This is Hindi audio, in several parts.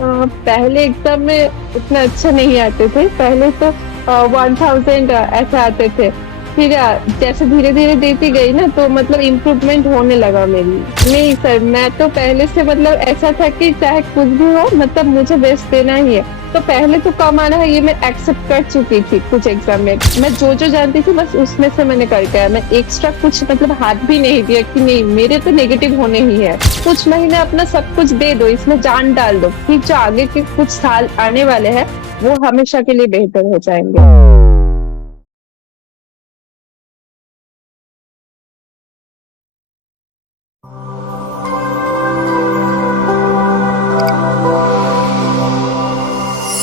पहले एग्जाम में उतना अच्छा नहीं आते थे। पहले तो 1000 ऐसे आते थे। फिर जैसे धीरे धीरे देती गई ना तो मतलब इम्प्रूवमेंट होने लगा मेरी। नहीं सर, मैं तो पहले से मतलब ऐसा था कि चाहे कुछ भी हो मतलब मुझे बेस्ट देना ही है। तो पहले तो कम आना है ये मैं एक्सेप्ट कर चुकी थी। कुछ एग्जाम में मैं जो जो जानती थी बस उसमें से मैंने करके आया। मैं एक्स्ट्रा कुछ मतलब हाथ भी नहीं दिया कि नहीं मेरे तो नेगेटिव होने ही है। कुछ महीने अपना सब कुछ दे दो, इसमें जान डाल दो कि जो आगे के कुछ साल आने वाले हैं वो हमेशा के लिए बेहतर हो जाएंगे।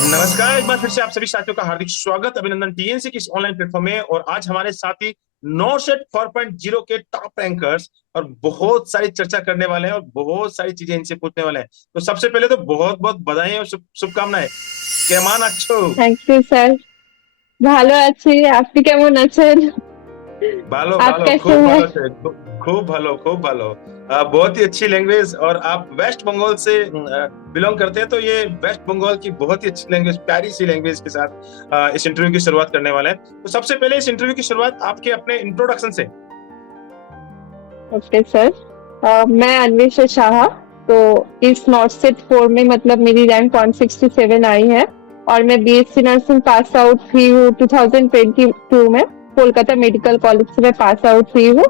नमस्कार, एक बार फिर से आप सभी साथियों का हार्दिक स्वागत, अभिनंदन टीएनसी की इस ऑनलाइन प्लेटफॉर्म में। और आज हमारे साथी नॉर्सेट 4.0 के टॉप रैंकर्स और बहुत सारी चर्चा करने वाले हैं और बहुत सारी चीजें इनसे पूछने वाले हैं। तो सबसे पहले तो बहुत बहुत बधाई और शुभकामनाएं। केमान अच्छो। Thank you sir. ভালো আছি, আপনি কেমন আছেন? ভালো आप ভালো कैसे खूब हैं? ভালো थे खूब भालो खूब भालो। बहुत ही अच्छी लैंग्वेज। और आप वेस्ट बंगाल से बिलोंग करते हैं, तो ये वेस्ट बंगाल की बहुत ही अच्छी लैंग्वेज, प्यारी सी लैंग्वेज के साथ इस इंटरव्यू की शुरुआत करने वाले हैं। तो सबसे पहले इस इंटरव्यू की शुरुआत आपके अपने इंट्रोडक्शन से। Okay sir. मैं अन्वेषा शाह। तो इस नॉर्थ फोर में मतलब मेरी रैंक 167 आई है। और मैं बीएससी नर्सिंग पास आउट हुई हूँ 2022 में। कोलकाता मेडिकल कॉलेज से मैं पास आउट हुई हूँ।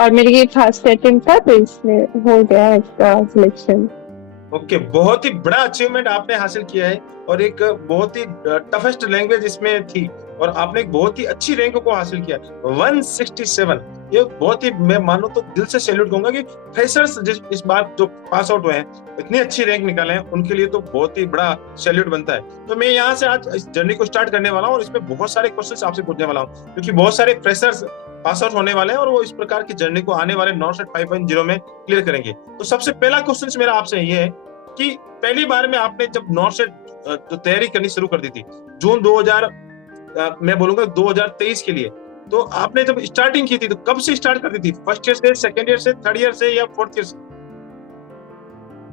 और मेरी ये फर्स्ट अटेम्प्ट था तो इसमें हो गया है इसका सिलेक्शन। ओके, बहुत ही बड़ा अचीवमेंट आपने हासिल किया है। और एक बहुत ही टफेस्ट लैंग्वेज इसमें थी और आपने एक बहुत ही अच्छी रैंक को हासिल किया। 167, ये बहुत ही, मैं मानो तो दिल से सैल्यूट करूंगा कि फ्रेशर्स जिस इस बार जो पास आउट हुए हैं इतनी अच्छी रैंक निकाले हैं, उनके लिए तो बहुत ही बड़ा सैल्यूट बनता है। तो मैं यहाँ से आज इस जर्नी को स्टार्ट करने वाला हूँ और इसमें बहुत सारे क्वेश्चन आपसे पूछने वाला हूँ, क्योंकि बहुत सारे फ्रेशर्स पास आउट होने वाले हैं और वो इस प्रकार की जर्नी को आने वाले नॉर्सेट 5.0 में क्लियर करेंगे। तो सबसे पहला क्वेश्चन मेरा आपसे ये है कि पहली बार में आपने जब नॉर्सेट तो तैयारी करनी शुरू कर दी थी जून 2000, मैं बोलूंगा 2023 के लिए, तो आपने जब स्टार्टिंग की थी तो कब से स्टार्ट कर दी थी? फर्स्ट ईयर से, सेकेंड ईयर से, थर्ड ईयर से या फोर्थ ईयर से?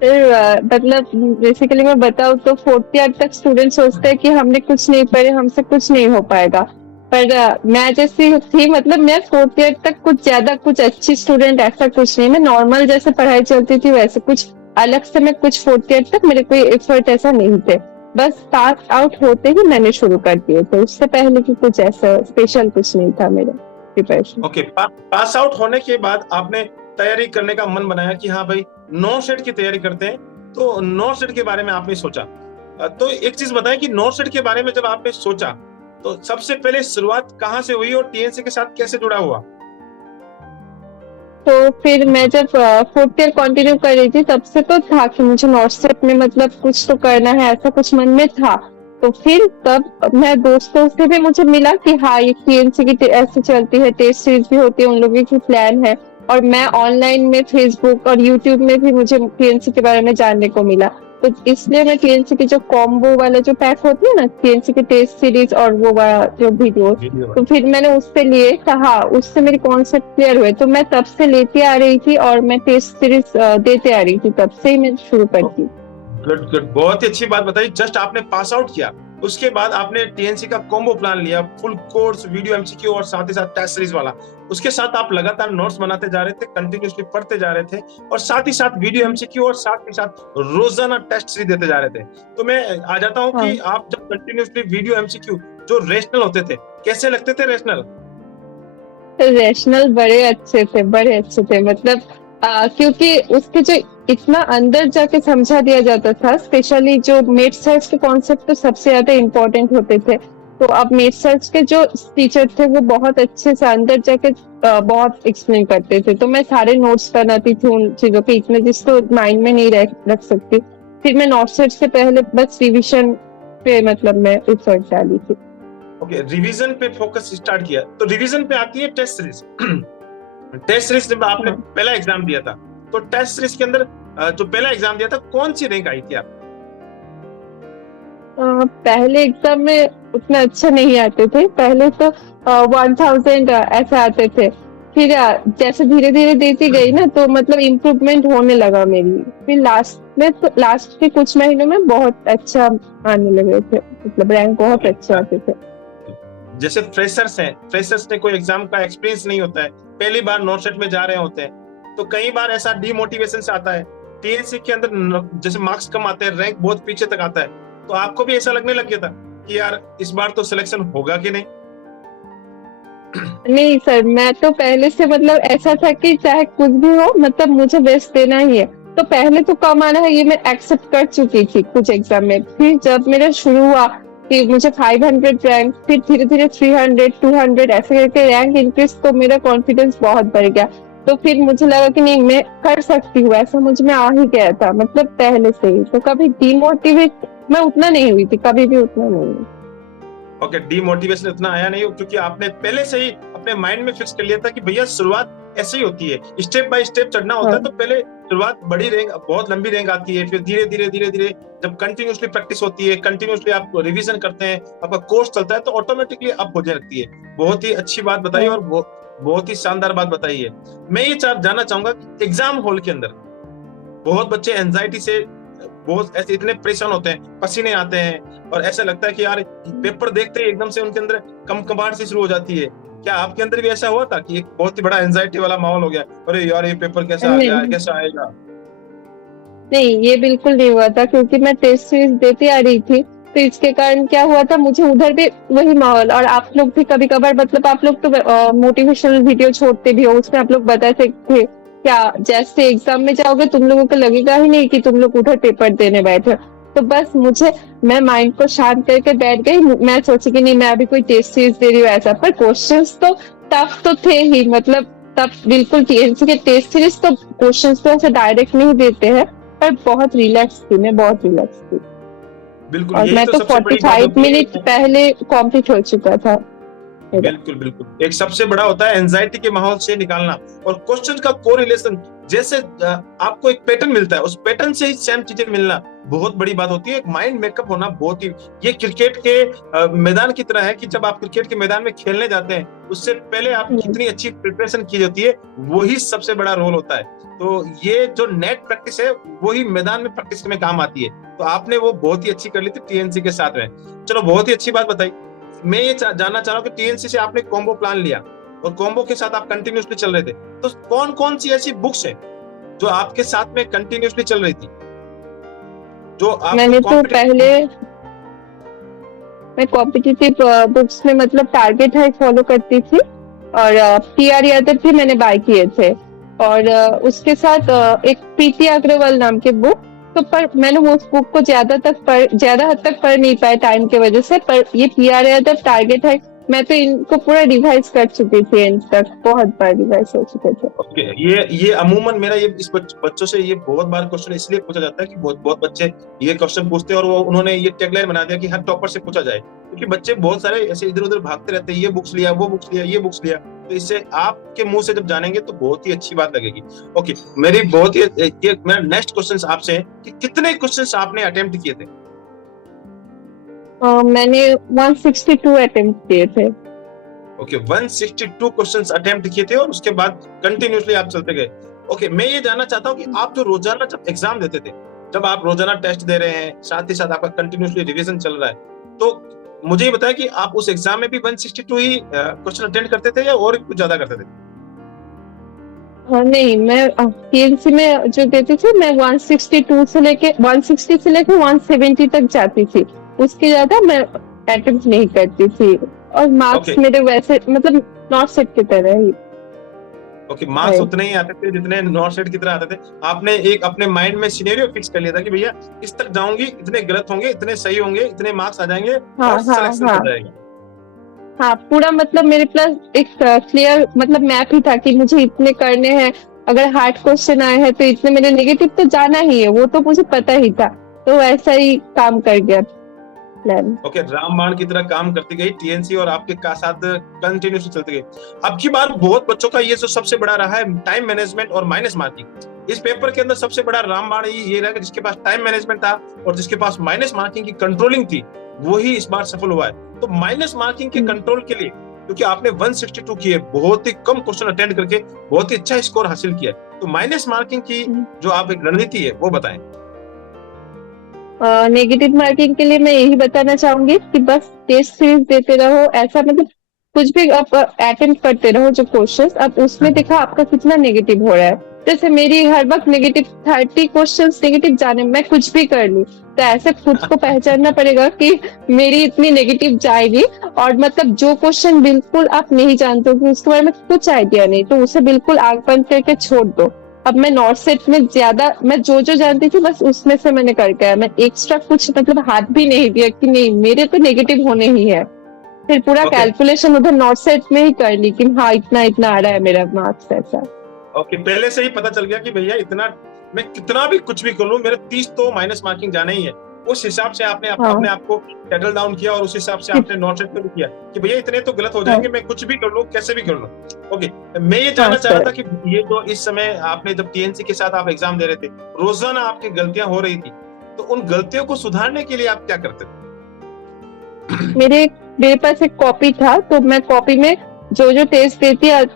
फिर मतलब बेसिकली मैं बताऊँ तो फोर्थ ईयर तक स्टूडेंट सोचते हैं कि हमने कुछ नहीं पढ़े, हमसे कुछ नहीं हो पाएगा। पर मैं जैसी थी मतलब मैं फोर्थ ईयर तक कुछ ज्यादा कुछ अच्छी स्टूडेंट ऐसा कुछ नहीं, मैं नॉर्मल जैसे पढ़ाई चलती थी वैसे कुछ अलग से मैं कुछ फोर्थ ईयर तक मेरे कोई एफर्ट ऐसा नहीं थे। बस पास आउट होते ही मैंने शुरू कर दिए थे, उससे पहले की कुछ ऐसा स्पेशल कुछ नहीं था मेरा प्रिपरेशन। ओके, पास आउट होने के बाद आपने तैयारी करने का मन बनाया कि हाँ भाई नो सेट की तैयारी करते हैं। तो नो सेट के बारे में आपने सोचा। तो एक चीज बताएं कि नो सेट के बारे में जब आपने सोचा तो सबसे पहले शुरुआत कहाँ से हुई और टीएनसी के साथ कैसे जुड़ा हुआ? तो फिर मैं जब फोर्थ ईयर कंटिन्यू कर रही थी तब से तो था कि मुझे नॉर्थ में मतलब कुछ तो करना है, ऐसा कुछ मन में था। तो फिर तब मैं दोस्तों से भी मुझे मिला कि हाँ ये पीएनसी की ऐसे चलती है, टेस्ट सीरीज भी होती है, उन लोगों की प्लान है। और मैं ऑनलाइन में फेसबुक और यूट्यूब में भी मुझे पीएनसी के बारे में जानने को मिला। तो इसलिए मैं टीएनसी की जो कॉम्बो वाला जो पैक होती है ना, टीएनसी की टेस्ट सीरीज और वो वाला जो वीडियो, तो फिर मैंने उससे लिए कहा, उससे मेरी कॉन्सेप्ट क्लियर हुए तो मैं तब से लेती आ रही थी और मैं टेस्ट सीरीज देते आ रही थी, तब से ही मैं शुरू करती। गुड गुड, बहुत ही अच्छी बात बताई। जस्ट आपने पास आउट किया उसके बाद आपने टीएनसी का कॉम्बो प्लान लिया, फुल कोर्स, वीडियो एमसीक्यू और साथ ही साथ टेस्ट सीरीज वाला। उसके साथ आप लगातार नोट्स बनाते जा रहे थे, कंटिन्यूअसली पढ़ते जा रहे थे और साथ ही साथ वीडियो एमसीक्यू और साथ ही साथ रोजाना टेस्ट सीरीज देते जा रहे थे। तो मैं आ जाता हूँ हाँ, कि आप जब कंटिन्यूअसली वीडियो एमसीक्यू जो रेशनल होते थे, कैसे लगते थे रेशनल? तो रैशनल बड़े अच्छे थे मतलब क्योंकि उसके जो इतना अंदर जाके समझा दिया जाता था, स्पेशली जो मेड सर्च के कॉन्सेप्ट तो सबसे ज्यादा इम्पोर्टेंट होते थे। तो अब मेड सर्च के जो टीचर थे वो बहुत अच्छे से अंदर जाके बहुत एक्सप्लेन करते थे, तो मैं सारे नोट्स बनाती थी उन चीजों के, इतने जिसको माइंड में नहीं रख सकती। फिर मैं नोट सर्च से पहले बस रिविजन पे मतलब मैं एफर्ट डाली थी। ओके, रिवीजन पे फोकस स्टार्ट किया। तो रिवीजन पे आती है टेस्ट सीरीज। टेस्ट सीरीज जब आपने हाँ। पहला एग्जाम दिया था तो टेस्ट सीरीज के अंदर जो पहला एग्जाम दिया था कौन सी रैंक आई थी आप? पहले एग्जाम में उतना अच्छा नहीं आते थे। पहले तो 1000 ऐसे आते थे। फिर जैसे धीरे धीरे देती गई ना तो मतलब इम्प्रूवमेंट होने लगा मेरी। फिर लास्ट में तो लास्ट के कुछ महीनों में बहुत अच्छा आने लगे थे, मतलब रैंक बहुत अच्छे आते थे। जैसे फ्रेशर्स हैं, फ्रेशर्स ने कोई एग्जाम का एक्सपीरियंस नहीं होता है, पहली बार नॉर्सेट में जा रहे होते हैं, तो कई बार ऐसा डीमोटिवेशन से आता है। टीएनसी के अंदर जैसे मार्क्स कम आते हैं, रैंक बहुत पीछे तक आता है, तो आपको भी ऐसा लगने लग गया था कि यार इस बार तो सिलेक्शन होगा कि नहीं? नहीं सर, मैं तो पहले से मतलब ऐसा था कि चाहे कुछ भी हो, मतलब मुझे बेस्ट देना ही है। तो पहले तो कम आना है ये मैं एक्सेप्ट कर चुकी थी कुछ एग्जाम में। फिर जब मेरा शुरू हुआ कि मुझे 500 रैंक, फिर धीरे धीरे 300 200 ऐसे करके रैंक इंक्रीज, तो मेरा कॉन्फिडेंस बहुत बढ़ गया। तो फिर मुझे लगा कि नहीं, मैं कर सकती हूँ, ऐसा मुझ में आ ही गया था, मतलब पहले से ही। तो कभी डिमोटिवेट मैं उतना नहीं हुई थी, कभी भी उतना नहीं हुई। ओके, डीमोटिवेशन इतना आया नहीं क्योंकि आपने पहले से ही अपने माइंड में फिक्स कर लिया था कि भैया शुरुआत ऐसे ही होती है, स्टेप बाय स्टेप चढ़ना होता है। तो पहले शुरुआत बड़ी रैंक, बहुत लंबी रैंक आती है, फिर धीरे धीरे धीरे धीरे जब कंटिन्यूसली प्रैक्टिस होती है, कंटिन्यूसली आप रिवीजन करते हैं, आपका कोर्स चलता है, तो ऑटोमेटिकली अप होने लगती है। बहुत ही अच्छी बात बताई और बहुत ही शानदार बात बताई है। मैं ये जानना चाहूंगा कि एग्जाम हॉल के अंदर बहुत बच्चे एंजाइटी से बहुत ऐसे इतने परेशान होते हैं, पसीने आते हैं, और ऐसा लगता है कि यार पेपर देखते ही एकदम से उनके अंदर कमकमाहट सी शुरू हो जाती है। क्या आपके अंदर भी ऐसा हुआ था कि एक बहुत ही बड़ा एंजाइटी वाला माहौल हो गया, अरे यार ये पेपर कैसा आ गया, कैसा आएगा? नहीं, ये बिल्कुल नहीं हुआ था, क्योंकि मैं टेस्ट सीरीज देती आ रही थी। तो इसके कारण क्या हुआ था, मुझे उधर भी वही माहौल, और आप लोग भी कभी कभार, मतलब आप लोग तो मोटिवेशनल वीडियो छोड़ते भी हो, उसमें आप लोग बताते थे क्या, जैसे एग्जाम में जाओगे तुम लोगों को लगेगा ही नहीं कि तुम लोग उधर पेपर देने बैठे। तो बस मैं माइंड को शांत करके बैठ गई। मैं सोची कि नहीं, मैं अभी कोई टेस्ट सीरीज दे रही हूँ ऐसा। पर क्वेश्चंस तो टफ तो थे ही, मतलब तब बिल्कुल टीएनसी के टेस्ट सीरीज तो क्वेश्चंस तो ऐसे डायरेक्ट नहीं देते हैं। पर बहुत रिलैक्स थी, मैं बहुत रिलैक्स थी। बिल्कुल, और यही मैं तो तो सबसे बड़ी बात 45 होती मिनट है। पहले कंप्लीट हो चुका था। बिल्कुल बिल्कुल, एक सबसे बड़ा होता है एंजाइटी के माहौल से निकालना, और क्वेश्चन का कोरिलेशन। जैसे आपको एक पैटर्न मिलता है, उस पैटर्न से ही सेम चीजें मिलना बहुत बड़ी बात होती है। एक माइंड मेकअप होना बहुत ही, ये क्रिकेट के मैदान की तरह है कि जब आप क्रिकेट के मैदान में खेलने जाते हैं, उससे पहले आप कितनी अच्छी प्रिपरेशन की जाती है, वही सबसे बड़ा रोल होता है। तो ये जो नेट प्रैक्टिस है, वही मैदान में प्रैक्टिस में काम आती है। तो आपने वो बहुत ही अच्छी कर ली थी टीएनसी के साथ में। चलो, बहुत ही अच्छी बात बताई। मैं ये जानना चाह रहा हूँ कि टीएनसी से आपने कॉम्बो प्लान लिया और कॉम्बो के साथ आप कंटिन्यूसली चल रहे थे, तो कौन कौन सी ऐसी बुक्स है जो आपके साथ में कंटिन्यूसली चल रही थी, जो आप मैंने तो पहले मैं कॉम्पिटिटिव बुक्स में मतलब टारगेट हाई फॉलो करती थी, और पीआर यादव भी मैंने बाय किए थे। और उसके साथ एक प्रीति अग्रवाल नाम के बुक, तो पर मैंने वो बुक को ज्यादा हद तक पढ़ नहीं पाया टाइम की वजह से। पर ये पीआर यादव टारगेट है, मैं तो इनको पूरा रिवाइज कर चुकी थी, एंड तक बहुत बार रिवाइज हो चुके थे। ओके, ये अमूमन मेरा ये इस बच्चों से ये बहुत बार क्वेश्चन इसलिए पूछा जाता है कि बहुत बच्चे ये क्वेश्चन पूछते हैं, और वो उन्होंने ये टैगलाइन बना दिया कि हर टॉपर से पूछा जाए, क्योंकि बच्चे बहुत सारे ऐसे इधर उधर भागते रहते हैं, ये बुक्स लिया, वो बुक्स लिया, ये बुक्स लिया। तो इससे आपके मुंह से जब जानेंगे तो बहुत ही अच्छी बात लगेगी। ओके, मेरी बहुत ही मेरा नेक्स्ट क्वेश्चन आपसे है कि कितने क्वेश्चन आपने अटेम्प्ट किए थे? मैंने 162 अटेम्प्ट किए थे। ओके, 162 क्वेश्चंस अटेम्प्ट किए थे, और उसके बाद कंटिन्यूसली आप चलते गए। ओके, मैं ये जानना चाहता हूँ कि आप जो रोजाना जब एग्जाम देते थे, जब आप रोजाना टेस्ट दे रहे हैं, साथ ही साथ आपका कंटिन्यूसली रिवीजन चल रहा है, तो मुझे ये बताया कि आप उस एग्जाम में भी 162 ही क्वेश्चन अटेम्प्ट करते थे या और कुछ ज्यादा करते थे? नहीं, मैं टीएनसी में जो देती थी, मैं 160 से लेके 170 तक जाती थी। उसके ज्यादा मैं अटेम्प्ट नहीं करती थी, और मार्क्स मेरे वैसे मतलब नॉट सेट की तरह ही। ओके, मार्क्स उतने ही आते थे जितने नॉट सेट की तरह आते थे। आपने एक अपने माइंड में सिनेरियो फिक्स कर लिया था कि भैया इस तक जाऊंगी, इतने गलत होंगे, इतने सही होंगे, इतने मार्क्स आ जाएंगे, और सिलेक्शन हो जाएगा। हाँ, पूरा मतलब मेरे पास एक क्लियर मतलब मैप ही था कि मुझे इतने करने हैं। अगर हार्ड क्वेश्चन आए हैं तो इतने मेरे नेगेटिव तो जाना ही है, वो तो मुझे पता ही था। तो ऐसा ही काम कर गया प्लान। ओके, रामबाण की तरह काम करती गई टीएनसी, और आपके साथ कंटिन्यूसली चलती गई। अब की बार बहुत बच्चों का ये जो सबसे बड़ा रहा है टाइम मैनेजमेंट और माइनस मार्किंग। इस पेपर के अंदर सबसे बड़ा रामबाण ये रहा कि जिसके पास टाइम मैनेजमेंट था और जिसके पास माइनस मार्किंग की कंट्रोलिंग थी, वही इस बार सफल हुआ है। तो माइनस मार्किंग के कंट्रोल के लिए, क्योंकि आपने 162 किए, बहुत ही कम क्वेश्चन अटेंड करके बहुत ही अच्छा स्कोर हासिल किया, तो माइनस मार्किंग की जो आप एक रणनीति है वो बताएं। नेगेटिव मार्किंग के लिए मैं यही बताना चाहूंगी कि बस टेस्ट सीरीज देते रहो, ऐसा मतलब कुछ भी आप अटेम्प्ट करते रहो जो क्वेश्चंस, अब उसमें देखा आपका कितना नेगेटिव हो रहा है। जैसे मेरी हर वक्त नेगेटिव 30 क्वेश्चंस नेगेटिव जाने, मैं कुछ भी कर लूं, तो ऐसे खुद को पहचानना पड़ेगा कि मेरी इतनी नेगेटिव जाएगी। और मतलब जो क्वेश्चन बिल्कुल आप नहीं जानते हो, कि उसके बारे में कुछ आइडिया नहीं, तो उसे बिल्कुल आंख बंद करके छोड़ दो। अब मैं नॉर्थ सेट में ज्यादा, मैं जो जो जानती थी बस उसमें से मैंने करके आया, मैं एक्स्ट्रा कुछ मतलब हाथ भी नहीं दिया कि नहीं मेरे तो नेगेटिव होने ही है। फिर पूरा ओके कैलकुलेशन उधर नॉर्थ सेट में ही कर ली कि हाँ इतना इतना आ रहा है मेरा मार्क्स ऐसा। ओके, पहले से ही पता चल गया कि भैया इतना, मैं कितना भी कुछ भी कर लूं मेरे 30 तो माइनस मार्किंग जाना ही है। उस हिसाब से आपने हाँ अपने आप को सेटल डाउन किया और उस हिसाब से आपने नॉट सेट पे भी किया कि भैया इतने तो गलत हो हाँ जाएंगे, मैं कुछ भी कर लूं, कैसे भी कर लूं। ओके, मैं ये हाँ जानना चाह रहा सर। था कि ये जो इस समय आपने जब टीएनसी के साथ आप एग्जाम दे रहे थे, रोजाना आपकी गलतियां हो रही थी, तो उन गलतियों को सुधारने के लिए आप क्या करते थे? मेरे मेरे पास एक कॉपी था, तो मैं कॉपी में जो जो टेस्ट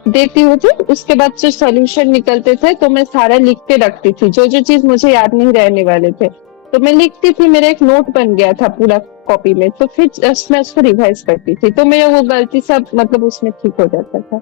देती होती उसके बाद जो सोल्यूशन निकलते थे तो मैं सारा लिख के रखती थी, जो जो चीज मुझे याद नहीं रहने वाले थे तो मैं लिखती थी, मेरा एक नोट बन गया था पूरा कॉपी में, तो फिर जस्ट मैं उसको रिवाइज करती थी, तो मेरा वो गलती सब मतलब उसमें ठीक हो जाता था।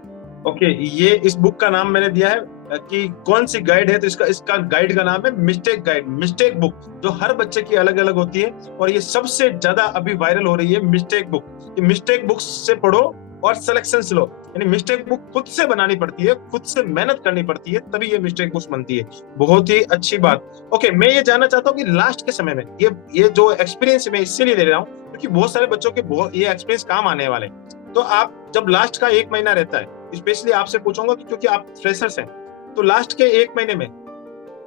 ओके, ये इस बुक का नाम मैंने दिया है कि कौन सी गाइड है, तो इसका इसका गाइड का नाम है मिस्टेक गाइड, मिस्टेक बुक, जो हर बच्चे की अलग अलग होती है और ये सबसे ज्यादा अभी वायरल हो रही है मिस्टेक बुक। कि मिस्टेक बुक से पढ़ो और सिलेक्शन लो, यानी मिस्टेक बुक खुद से बनानी पड़ती है, खुद से मेहनत करनी पड़ती है, तभी ये मिस्टेक बुक बनती है। बहुत ही अच्छी बात। ओके, मैं ये जानना चाहता हूँ कि लास्ट के समय में ये जो एक्सपीरियंस मैं इसलिए ले रहा हूँ क्योंकि बहुत सारे बच्चों के ये एक्सपीरियंस काम आने वाले हैं। तो आप जब लास्ट का 1 महीना रहता है, स्पेशली आपसे पूछूंगा कि क्योंकि आप फ्रेशर्स हैं, तो लास्ट के 1 महीने में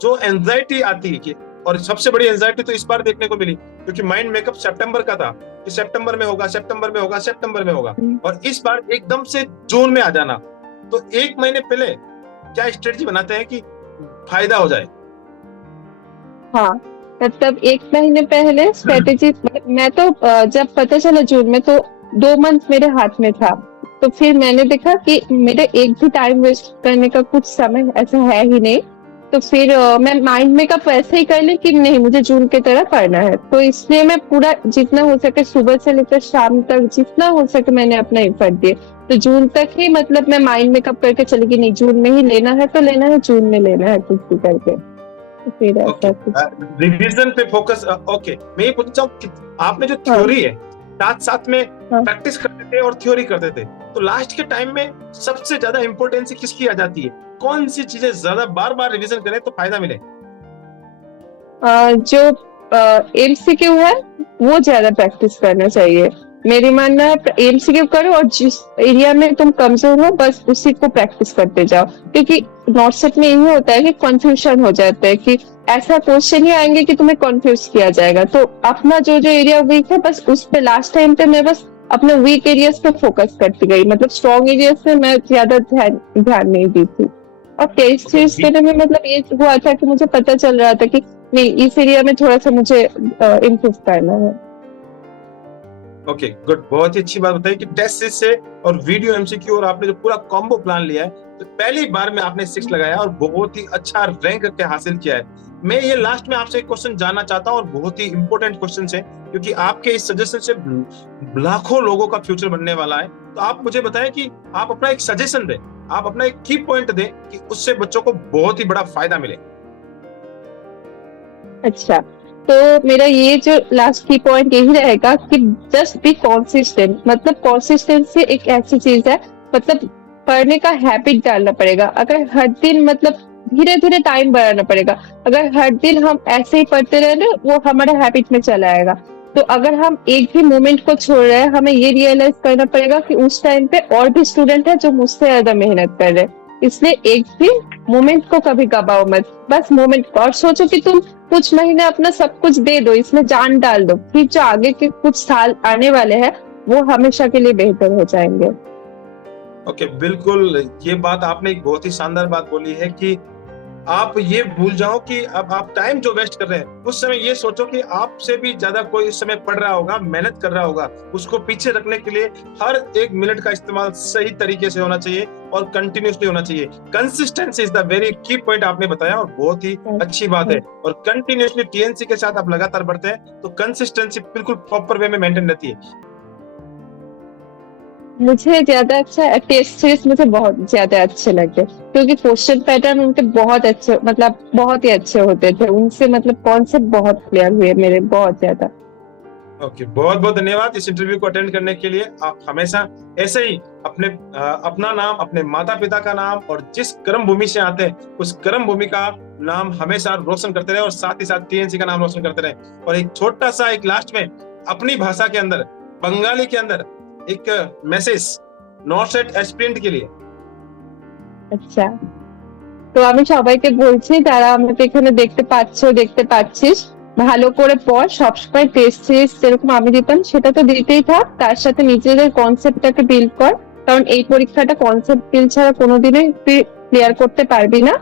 जो एंजाइटी आती है कि, और सबसे बड़ी एंजाइटी तो इस बार देखने को मिली क्योंकि माइंड मेकअप सितंबर का था कि सितंबर में होगा, सितंबर में होगा, सितंबर में होगा, और इस बार एकदम से जून में आ जाना। तो 1 महीने पहले क्या स्ट्रेटजी बनाते हैं कि फायदा हो जाए? हाँ, मतलब 1 महीने पहले स्ट्रेटेजी, मतलब मैं तो जब पता चला जून में तो 2 मंथ मेरे हाथ में था, तो फिर मैंने देखा कि मेरे एक भी टाइम वेस्ट करने का कुछ समय ऐसा है ही नहीं, तो फिर मैं माइंड मेकअप वैसे ही कर ली कि नहीं मुझे जून की तरह करना है, तो इसलिए मैं पूरा जितना हो सके सुबह से लेकर शाम तक जितना हो सके मैंने अपना एफर्ट दिए, तो जून तक ही मतलब मैं माइंड मेकअप करके चली गई, नहीं जून में ही लेना है तो लेना है, जून में लेना है कुछ भी करके, तो फिर ओके, ऐसा कुछ। रिवीजन पे फोकस। ओके, मैं ये पूछना चाहूँ कि आपने जो हाँ थ्योरी है साथ साथ में हाँ। प्रैक्टिस करते थे और थ्योरी करते थे, तो लास्ट के टाइम में सबसे ज्यादा इंपॉर्टेंस किसकी आ जाती है? कौन सी चीजें ज्यादा बार बार रिवीजन करें तो फायदा मिले? जो एमसीक्यू है वो ज्यादा प्रैक्टिस करना चाहिए, मेरी मानना है एमसीक्यू करो और जिस एरिया में तुम कमजोर हो बस उसी को प्रैक्टिस करते जाओ, क्योंकि नॉट सेट में यही होता है कि कंफ्यूजन हो जाता है कि ऐसा क्वेश्चन ही आएंगे कि तुम्हें कंफ्यूज किया जाएगा, तो अपना जो जो एरिया वीक है बस उस पे लास्ट टाइम पे मैं बस अपने वीक एरियाज पे फोकस करती गई, मतलब स्ट्रॉन्ग एरियाज पे मैं ज्यादा ध्यान नहीं दी थी। और टेस्ट ओके, सीरीज देने में मतलब ये हुआ था कि मुझे पता चल रहा था कि नहीं इस एरिया में थोड़ा सा मुझे इम्प्रूव करना है। ओके, गुड, बहुत ही अच्छी बात बताई कि टेस्ट सीरीज से और वीडियो एमसीक्यू और आपने जो पूरा कॉम्बो प्लान लिया है, तो पहली बार में आपने 6 लगाया और बहुत ही अच्छा रैंक करके हासिल किया है। मैं ये लास्ट में आपसे एक क्वेश्चन जानना चाहता हूँ और बहुत ही इंपॉर्टेंट क्वेश्चन है क्योंकि आपके इस सजेशन से लाखों लोगों का फ्यूचर बनने वाला है। तो आप मुझे बताएं कि आप अपना एक सजेशन दें, आप अपना एक की पॉइंट दें कि उससे बच्चों को बहुत ही बड़ा फायदा मिले। अच्छा, तो मेरा ये जो लास्ट की पॉइंट यही रहेगा कि जस्ट बी कॉन्सिस्टेंट, मतलब कॉन्सिस्टेंसी एक ऐसी चीज है, मतलब पढ़ने का हैबिट डालना पड़ेगा, अगर हर दिन मतलब धीरे धीरे टाइम बढ़ाना पड़ेगा, अगर हर दिन हम ऐसे ही पढ़ते रहे ना वो हमारे हैबिट में चला आएगा, तो अगर हम एक भी मोमेंट को छोड़ रहे हैं हमें ये रियलाइज करना पड़ेगा कि उस टाइम पे और भी स्टूडेंट है जो मुझसे ज्यादा मेहनत कर रहे हैं, इसलिए एक भी मोमेंट को कभी गवाओ मत, बस मोमेंट को, और सोचो कि तुम कुछ महीने अपना सब कुछ दे दो, इसमें जान डाल दो, फिर जो आगे के कुछ साल आने वाले हैं वो हमेशा के लिए बेहतर हो जाएंगे। ओके, बिल्कुल, ये बात आपने एक बहुत ही शानदार बात बोली है कि आप ये भूल जाओ कि अब आप टाइम जो वेस्ट कर रहे हैं, उस समय ये सोचो कि आपसे भी ज्यादा कोई इस समय पढ़ रहा होगा, मेहनत कर रहा होगा। उसको पीछे रखने के लिए हर 1 मिनट का इस्तेमाल सही तरीके से होना चाहिए और कंटिन्यूअसली होना चाहिए। कंसिस्टेंसी इज द वेरी की पॉइंट आपने बताया और बहुत ही अच्छी बात है। और कंटिन्यूअसली टीएनसी के साथ आप लगातार बढ़ते हैं तो कंसिस्टेंसी बिल्कुल प्रॉपर वे में मेंटेन रहती है। मुझे ज्यादा अच्छा टेस्ट सीरीज मुझे बहुत ज्यादा अच्छे लगे, क्योंकि क्वेश्चन पैटर्न उनके बहुत अच्छे, मतलब बहुत ही अच्छे होते थे उनसे, मतलब कॉन्सेप्ट बहुत क्लियर हुए मेरे, बहुत ज्यादा। ओके, बहुत बहुत धन्यवाद इस इंटरव्यू को अटेंड करने के लिए। आप हमेशा ऐसे ही अपना नाम, अपने माता पिता का नाम और जिस कर्म भूमि से आते हैं उस कर्म भूमि का नाम हमेशा रोशन करते रहे और साथ ही साथ टीएनसी का नाम रोशन करते रहे। और एक छोटा सा एक लास्ट में अपनी भाषा के अंदर, बंगाली के अंदर एक मैसेज नॉर्थ एस्पिरेंट के लिए। আচ্ছা, তো আমি সবাইকে বলছি যারা আমাকে এখানে দেখতে পাচ্ছিস, ভালো করে পড়, সবসময় টেস্ট সিরিজ যেরকম আমি দিতাম সেটা তো দিতেই থাক, তার সাথে নিজেদের কনসেপ্টটাকে বিল্ড কর, কারণ এই পরীক্ষাটা কনসেপ্ট বিল্ড ছাড়া কোনোদিনই তুই ক্লিয়ার করতে পারবি না।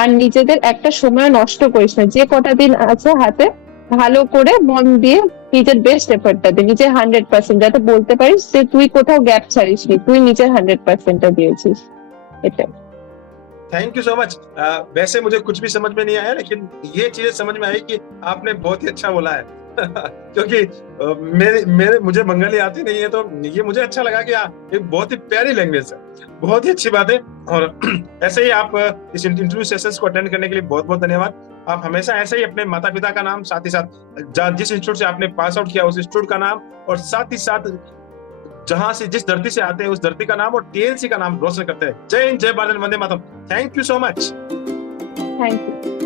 আর নিজেদের একটা সময় নষ্ট করিস না, যে কটা দিন আছে হাতে ভালো করে মন দিয়ে নিজের বেস্ট এফর্টটা দে, নিজের 100%, যাতে বলতে পারিস যে তুই কোথাও গ্যাপ ছাড়িসনি, তুই নিজের 100%টা দিয়েছিস। এটা थैंक यू सो मच। वैसे मुझे कुछ भी समझ में नहीं आया, लेकिन ये चीजें समझ में आई कि आपने बहुत ही अच्छा बोला है। क्योंकि मुझे बंगाली आती नहीं है, तो ये मुझे अच्छा लगा कि एक बहुत ही प्यारी लैंग्वेज है, बहुत ही अच्छी बात है। और ऐसे ही आप इस इंटरव्यू सेशंस को अटेंड करने के लिए बहुत बहुत धन्यवाद। आप हमेशा ऐसे ही अपने माता पिता का नाम, साथ ही साथ जिस इंस्टीट्यूट से आपने पास आउट किया उस इंस्टीट्यूट का नाम, और साथ ही साथ जहां से, जिस धरती से आते हैं उस धरती का नाम और टीएनसी का नाम रोशन करते हैं। जय हिंद, जय भारत, वंदे मातरम। Thank you so much. Thank you.